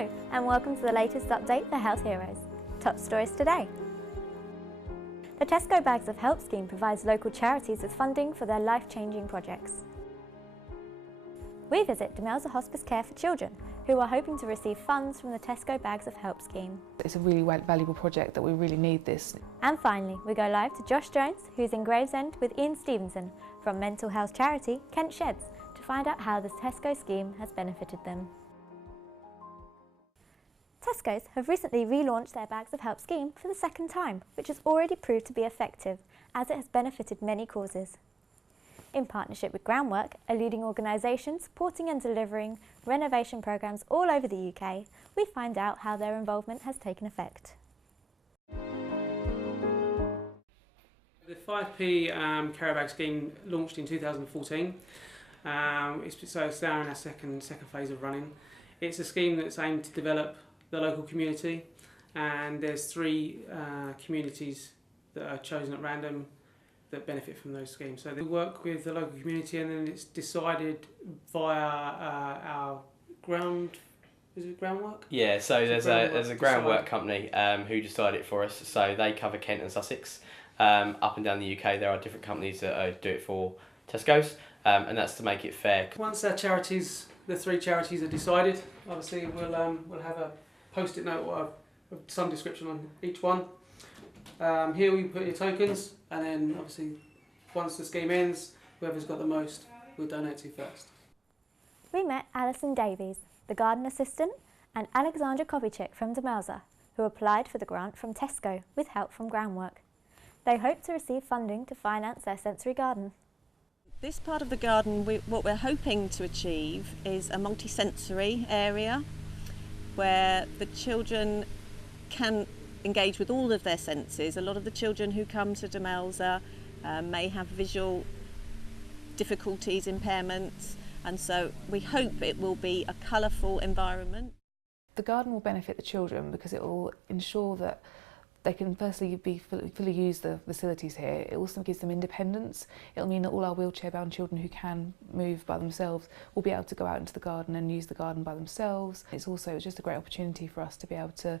Hello and welcome to the latest update for Health Heroes. Top stories today. The Tesco Bags of Help scheme provides local charities with funding for their life-changing projects. We visit Demelza Hospice Care for Children, who are hoping to receive funds from the Tesco Bags of Help scheme. It's a really valuable project that we really need this. And finally, we go live to Josh Jones, who's in Gravesend with Ian Stevenson from mental health charity Kent Sheds, to find out how the Tesco scheme has benefited them. Tesco's have recently relaunched their Bags of Help scheme for the second time, which has already proved to be effective, as it has benefited many causes. In partnership with Groundwork, a leading organisation supporting and delivering renovation programmes all over the UK, we find out how their involvement has taken effect. The 5p Carrier Bag scheme launched in 2014. It's now in our second phase of running. It's a scheme that's aimed to develop the local community, and there's three communities that are chosen at random that benefit from those schemes. So they work with the local community, and then it's decided via our groundwork? Yeah, so there's a groundwork company who decided it for us. So they cover Kent and Sussex. Up and down the UK there are different companies that do it for Tesco's, and that's to make it fair. Once our charities, the three charities are decided, obviously we'll have a post-it note or some description on each one. Here we put your tokens, and then obviously once the scheme ends, whoever's got the most we'll donate to first. We met Alison Davies, the garden assistant, and Alexandra Kobichek from Demelza, who applied for the grant from Tesco with help from Groundwork. They hope to receive funding to finance their sensory garden. This part of the garden, what we're hoping to achieve is a multi-sensory area where the children can engage with all of their senses. A lot of the children who come to Demelza may have visual difficulties, impairments, and so we hope it will be a colourful environment. The garden will benefit the children because it will ensure that they can firstly fully use the facilities here. It also gives them independence. It'll mean that all our wheelchair-bound children who can move by themselves will be able to go out into the garden and use the garden by themselves. It's just a great opportunity for us to be able to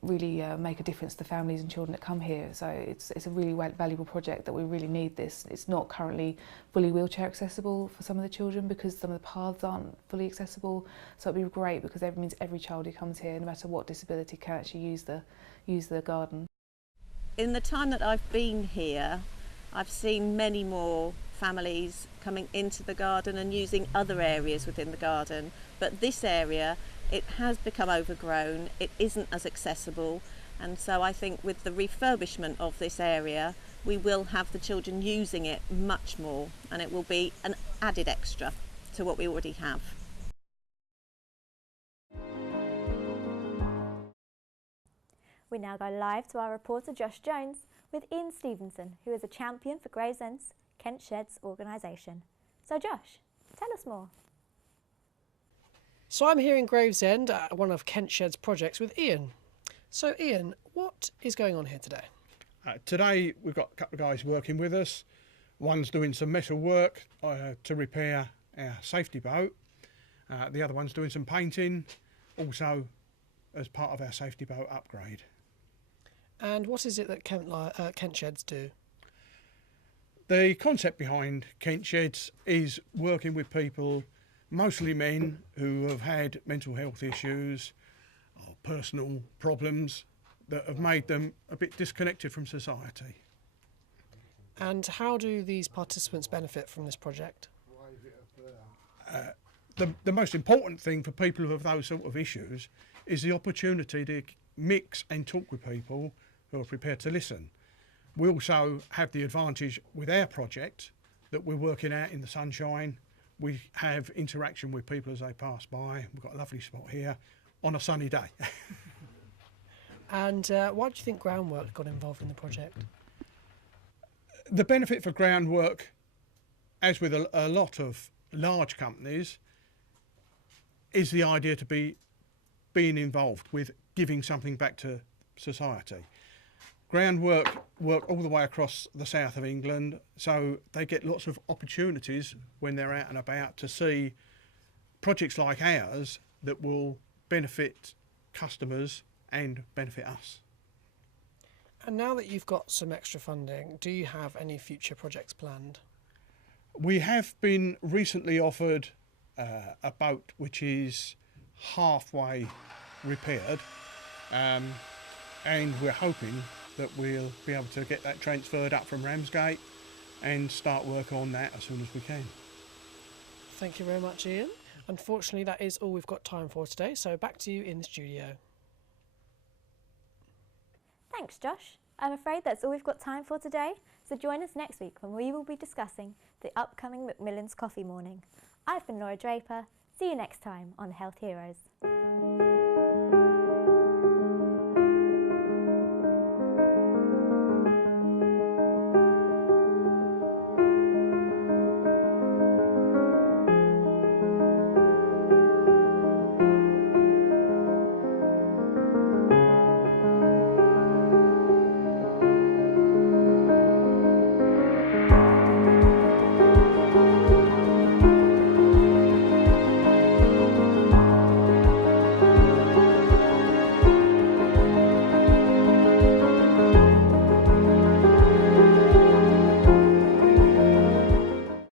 really make a difference to families and children that come here. So it's a really valuable project that we really need this. It's not currently fully wheelchair accessible for some of the children because some of the paths aren't fully accessible. So it'd be great because that means every child who comes here, no matter what disability, can actually use the garden. In the time that I've been here, I've seen many more families coming into the garden and using other areas within the garden, but this area, it has become overgrown, it isn't as accessible, and so I think with the refurbishment of this area we will have the children using it much more, and it will be an added extra to what we already have. We now go live to our reporter Josh Jones with Ian Stevenson, who is a champion for Gravesend's Kent Sheds organisation. So Josh, tell us more. So I'm here in Gravesend at one of Kent Sheds' projects with Ian. So Ian, what is going on here today? Today we've got a couple of guys working with us. One's doing some metal work to repair our safety boat. The other one's doing some painting, also as part of our safety boat upgrade. And what is it that Kent Sheds do? The concept behind Kent Sheds is working with people, mostly men, who have had mental health issues or personal problems that have made them a bit disconnected from society. And how do these participants benefit from this project? The most important thing for people who have those sort of issues is the opportunity to mix and talk with people who are prepared to listen. We also have the advantage with our project that we're working out in the sunshine. We have interaction with people as they pass by. We've got a lovely spot here on a sunny day. And why do you think Groundwork got involved in the project? The benefit for Groundwork, as with a lot of large companies, is the idea to be being involved with giving something back to society. Groundwork work all the way across the south of England, so they get lots of opportunities when they're out and about to see projects like ours that will benefit customers and benefit us. And now that you've got some extra funding, do you have any future projects planned? We have been recently offered a boat which is halfway repaired, and we're hoping that we'll be able to get that transferred up from Ramsgate and start work on that as soon as we can. Thank you very much, Ian. Unfortunately, that is all we've got time for today, so back to you in the studio. Thanks, Josh. I'm afraid that's all we've got time for today, so join us next week when we will be discussing the upcoming Macmillan's Coffee Morning. I've been Laura Draper. See you next time on Health Heroes.